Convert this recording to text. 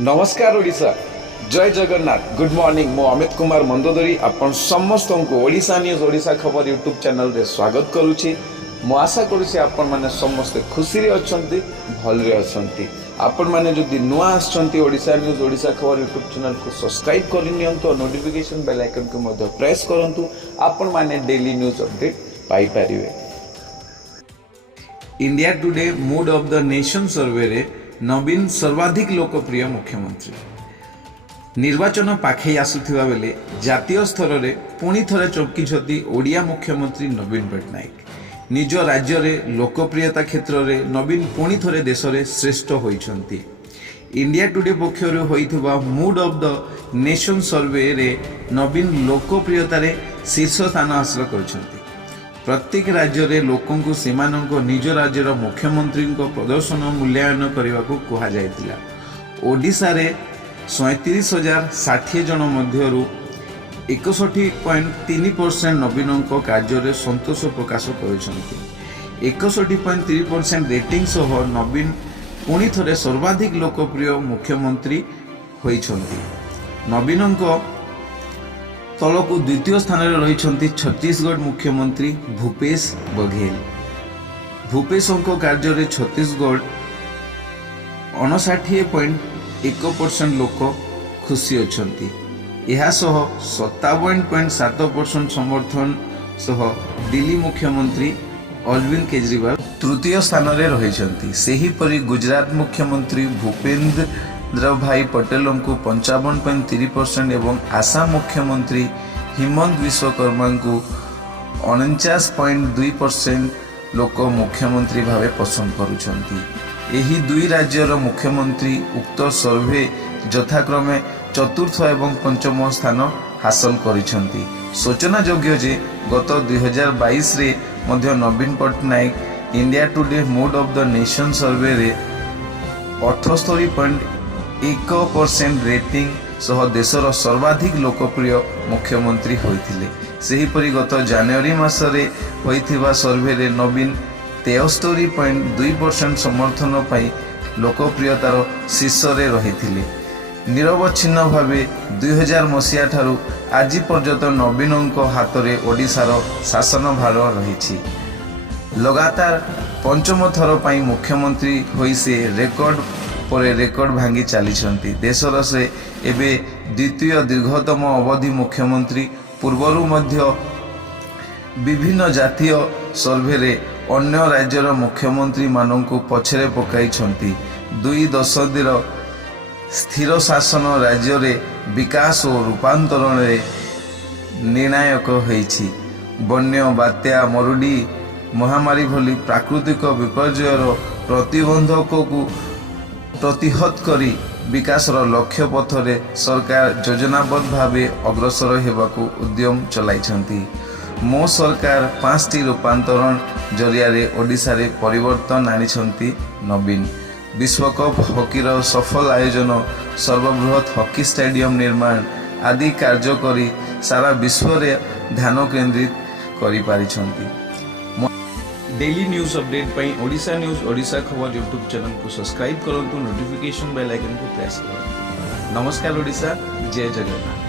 नमस्कार ओडिशा जय Jagannath good morning मो अमित कुमार मंदोदरी आपण समस्त को ओडिशा न्यूज ओडिशा खबर यूट्यूब चैनल रे स्वागत करुछि। मो आशा करुछि आपण माने समस्त खुशी रे अछंती भल रे अछंती। आपण माने जदि नुआ आछंती ओडिशा न्यूज ओडिशा खबर यूट्यूब चैनल को सब्सक्राइब करि नियंतु और नोटिफिकेशन बेल आइकन को मध्य प्रेस करंतु। आपण माने डेली न्यूज अपडेट पाई परिवे। India Today mood of the nation survey रे नवीन सर्वाधिक लोकप्रिय मुख्यमंत्री। निर्वाचन पाखे आसुथिबा बेले जातीय स्तर रे पुणी थरे चमकीछती ओडिया मुख्यमंत्री नवीन पट्टनायक। निज राज्य रे लोकप्रियता क्षेत्र रे नवीन पुणी थरे देश रे श्रेष्ठ होइछंती। इंडिया टुडे पक्षरु होइथिबा mood of the nation survey रे नवीन लोकप्रियता रे शीर्ष स्थान हासिल करछंती। प्रत्येक राज्य रे लोकंकु सेमानंको निज राज्यर मुख्यमंत्री प्रदर्शन मूल्यांकन करने को कहा जायतिला। ओडिशा रे 37,060 जन मध्यरु 61.3% नवीनों कार्य रे संतोष प्रकाश करिसंती। 61.3% रेटिंग सह नवीन पुणी थरे सर्वाधिक लोकप्रिय मुख्यमंत्री होइछंती। नवीनों तलकू द्वितीय स्थान में रही छत्तीसगढ़ मुख्यमंत्री भूपेश बघेल। भूपेशों कार्य रे छत्तीसगढ़ 59.1% लोक खुशी अछंती। यह सह 57.7% समर्थन सह दिल्ली मुख्यमंत्री अरविंद केजरीवाल तृतीय स्थान में रही। सेहीपरि गुजरात मुख्यमंत्री भूपेंद्र भाई पटेल को 55.3% एवं आसाम मुख्यमंत्री हिमंत विश्वकर्मा को 49.2% लोक मुख्यमंत्री भावे पसंद करुछंती। एही दुई राज्यर मुख्यमंत्री उक्त सर्वे यथाक्रमे चतुर्थ एवं पंचम स्थान हासिल करिछंती। सूचनायोग्य जे गत 2022 रे मध्य Naveen Patnaik India Today mood of the nation survey रे 78.1% रेटिंग सह देशर सर्वाधिक लोकप्रिय मुख्यमंत्री होइथिले। सेहीपरि गत जनवरी मासरे होइथिबा सर्वे रे नवीन 73.2% समर्थन पाई लोकप्रियतार शीर्ष रे रहिथिले। निरवच्छिन्न भावे 2000 मसीहा ठारू आज पर्यंत नवीनों हाथ रे ओडिशार शासन भार रहिछि। लगातार पंचम थर पाई मुख्यमंत्री होई से रेकर्ड परे रेकर्ड भांगी चली। देशर से एबे द्वितीय दीर्घतम अवधि मुख्यमंत्री। पूर्वरु मध्य विभिन्न जातीय सर्वे रे अन्य राज्यर मुख्यमंत्री माननकु पछरे पकाइछंती। 2 दशंधिर स्थिर शासन राज्य रे विकास और रूपांतरण रे निर्णायक होइछि। बन्य बात्या मरुडी महामारी भली प्राकृतिक विपर्ययर प्रतिबंधक को प्रतिहत करी विकासर लक्ष्य पथरे सरकार योजनाबद्ध भावे अग्रसर हेबाकू उद्यम चलाइछंती। मो सरकार 5टी रूपांतरण जरिया ओडिशा रे परिवर्तन आनिछंती। नवीन विश्वकप हॉकीर सफल आयोजन, सर्वबृहत हॉकी स्टेडियम निर्माण आदि कार्य करी सारा विश्व रे ध्यान केंद्रित करि पारिछंती। डेली न्यूज अपडेट पाई ओडिशा न्यूज ओडिशा खबर यूट्यूब चैनल को सब्सक्राइब करंतु, नोटिफिकेशन बेल आइकन को प्रेस करंतु। नमस्कार ओडिशा, जय जगन्नाथ।